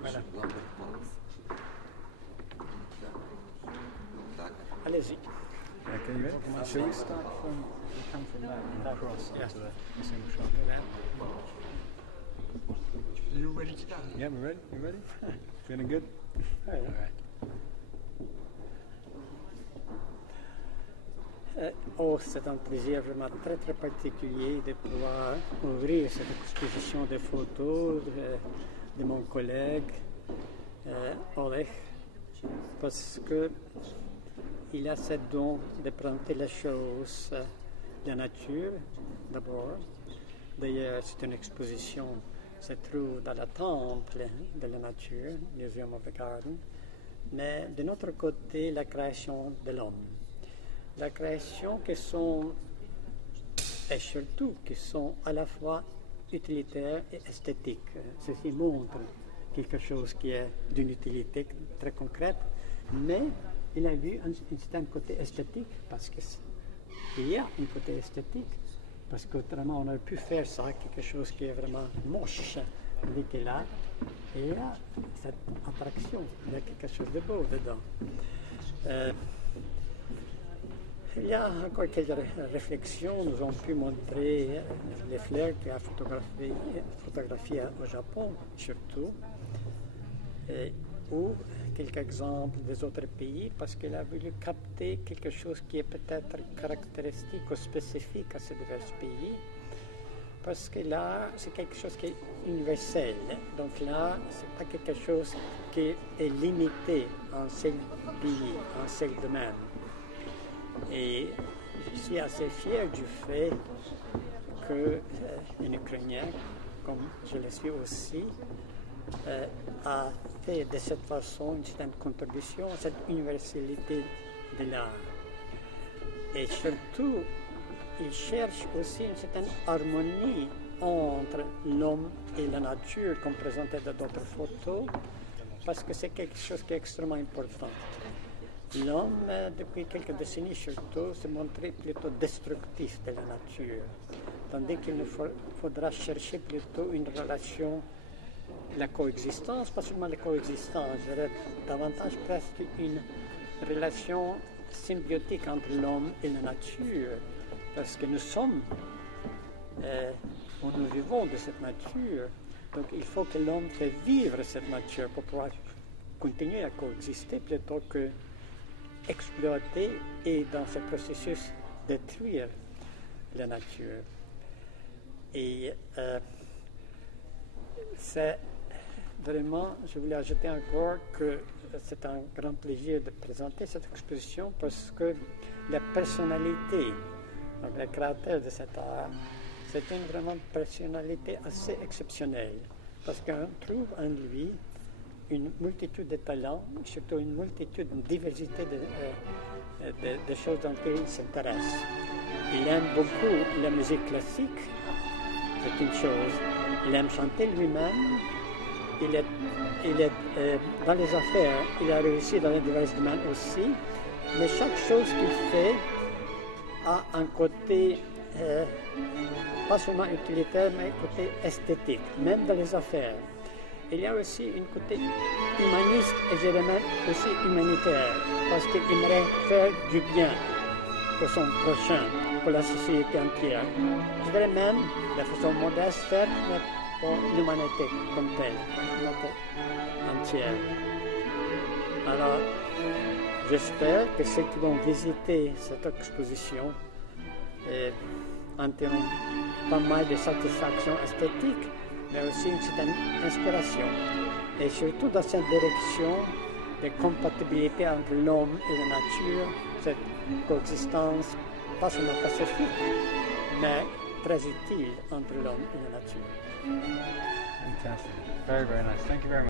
Voilà. Allez-y. Okay, you ready? Shall we start from, we come from that cross Yeah. to the single shot? Are you ready to go? Yeah, we're ready? You ready? Feeling good? Ouais. All right. C'est un plaisir vraiment très très particulier de pouvoir ouvrir cette exposition de photos de mon collègue Oleg, parce que il a ce don de présenter les choses, la nature d'abord. D'ailleurs, c'est une exposition qui se trouve dans le temple de la nature, Museum of the Garden, mais de notre côté, la création de l'homme. La création qui sont, et surtout qui sont à la fois utilitaires et esthétiques. Ceci montre quelque chose qui est d'une utilité très concrète, mais il a vu un certain côté esthétique, parce qu'il y a un côté esthétique, parce qu'autrement on aurait pu faire ça, quelque chose qui est vraiment moche, tandis que là, il y a cette attraction, il y a quelque chose de beau dedans. Il y a encore quelques réflexions. Nous avons pu montrer les fleurs qu'il a photographiées au Japon, surtout, ou quelques exemples des autres pays, parce qu'il a voulu capter quelque chose qui est peut-être caractéristique ou spécifique à ces divers pays, parce que là, c'est quelque chose qui est universel. Donc là, ce n'est pas quelque chose qui est limité en seul pays, en seul domaine. Et je suis assez fier du fait qu'un Ukrainien, comme je le suis aussi, a fait de cette façon une certaine contribution à cette universalité de l'art. Et surtout, il cherche aussi une certaine harmonie entre l'homme et la nature, comme présenté dans d'autres photos, parce que c'est quelque chose qui est extrêmement important. L'homme, depuis quelques décennies surtout, s'est montré plutôt destructif de la nature, tandis qu'il nous faudra chercher plutôt une relation, la coexistence, pas seulement la coexistance, je dirais davantage presque une relation symbiotique entre l'homme et la nature, parce que nous sommes, nous vivons de cette nature, donc il faut que l'homme fait vivre cette nature pour pouvoir continuer à coexister plutôt que exploiter et dans ce processus détruire la nature. Et c'est vraiment, je voulais ajouter encore que c'est un grand plaisir de présenter cette exposition parce que la personnalité, donc le créateur de cet art, c'est une vraiment personnalité assez exceptionnelle parce qu'on trouve en lui une multitude de talents, surtout une multitude, une diversité de choses dans lesquelles il s'intéresse. Il aime beaucoup la musique classique, c'est une chose. Il aime chanter lui-même. Il est dans les affaires, il a réussi dans les divers domaines aussi, mais chaque chose qu'il fait a un côté pas seulement utilitaire, mais un côté esthétique, même dans les affaires. Il y a aussi un côté humaniste et je dirais même aussi humanitaire, parce qu'il aimerait faire du bien pour son prochain, pour la société entière. Je dirais même, de façon modeste, faire pour l'humanité comme telle, l'humanité entière. Alors, j'espère que ceux qui vont visiter cette exposition enterront pas mal de satisfaction esthétique, mais aussi une certaine inspiration. Et surtout dans cette direction de compatibilité entre l'homme et la nature, cette coexistence, pas seulement pacifique, mais très utile entre l'homme et la nature. Fantastic. Very, very nice. Thank you very much.